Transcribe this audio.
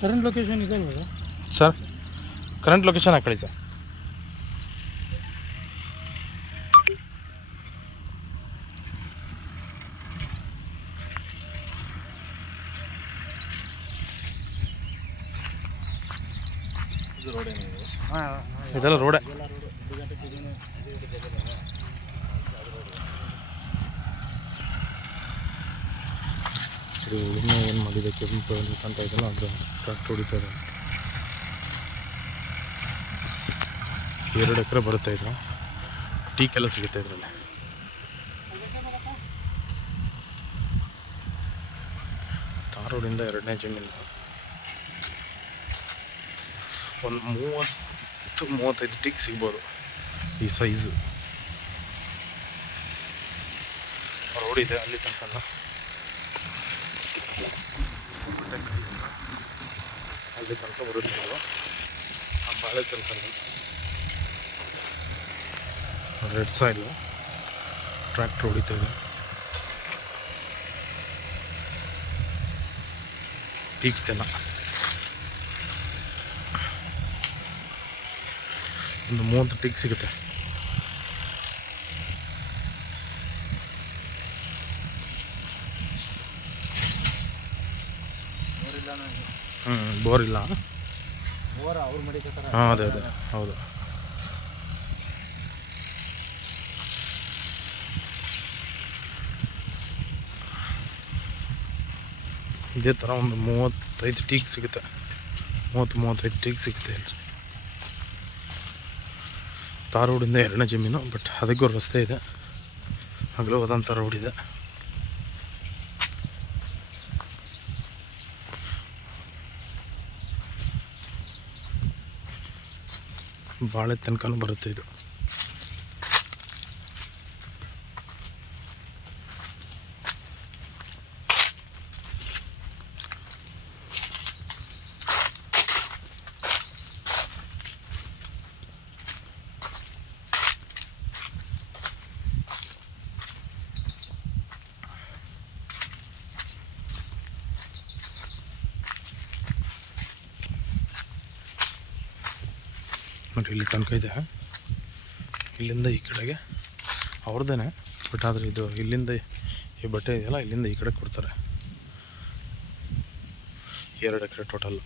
Current location ಇದೆ ಇವಾಗ sir? Current location ಹಾಕೊಳ್ಳಿ ಸರ್. ಇದೆಲ್ಲ ರೋಡೇ. ಉಳುಮೆ ಏನು ಮಾಡಿದೆ ಕೆಂಪು ಅಂತ ಇದೆಯಲ್ಲ ಅದು ಟ್ರ್ಯಾಕ್ಟರ್ ಹೊಡಿತಾರೆ. 2 ಎಕರೆ ಬರುತ್ತೆ ಇದು. ಟೀಕೆಲ್ಲ ಸಿಗುತ್ತೆ ಇದರಲ್ಲಿ. ತಾರ್ ರೋಡಿಂದ 2ನೇ ಜಮೀನು. ಒಂದು 30-35 ಟೀಕ್ ಸಿಗ್ಬೋದು ಈ ಸೈಜು. ರೋಡ್ ಇದೆ ಅಲ್ಲಿ ತನಕ. ಅಲ್ಲಿ ತನಕ ಬರುತ್ತೆ ಇದು. ಆ ಬಾಳೆ ತನಕ ರೆಡ್ ಸಾಯಿಲು ಟ್ರ್ಯಾಕ್ಟರ್ ಹೊಡಿತಾ ಇದೆ. ಟೀಕ್ತೆಲ್ಲ ಒಂದು 30 ಟೀಕ್ ಸಿಗುತ್ತೆ. ಬೋರ್ ಇಲ್ಲ. ಹಾಂ ಅದೇ ಹೌದು. ಇದೇ ಥರ ಒಂದು 35 ಟೀಕ್ ಸಿಗುತ್ತೆ. 30-35 ಟೀಕ್ ಸಿಗುತ್ತೆ ಇಲ್ಲಿ. ತಾರ್ ರೋಡಿಂದ 2ನೇ ಜಮೀನು. ಬಟ್ ಅದಕ್ಕೂ ರಸ್ತೆ ಇದೆ, ಅಗಲವಾದಂಥ ರೋಡ್ ಇದೆ. ಬಾಳೆ ತನಕನೂ ಬರುತ್ತೆ ಇದು. ನೋಡಿ ಇಲ್ಲಿ ತನಕ ಇದೆ. ಇಲ್ಲಿಂದ ಈ ಕಡೆಗೆ ಅವ್ರದ್ದೇ. ಬಟ್ ಆದರೆ ಇದು ಇಲ್ಲಿಂದ ಈ ಬಟ್ಟೆ ಇದೆಯಲ್ಲ, ಇಲ್ಲಿಂದ ಈ ಕಡೆ ಕೊಡ್ತಾರೆ. 2 ಎಕರೆ ಟೋಟಲ್ಲು.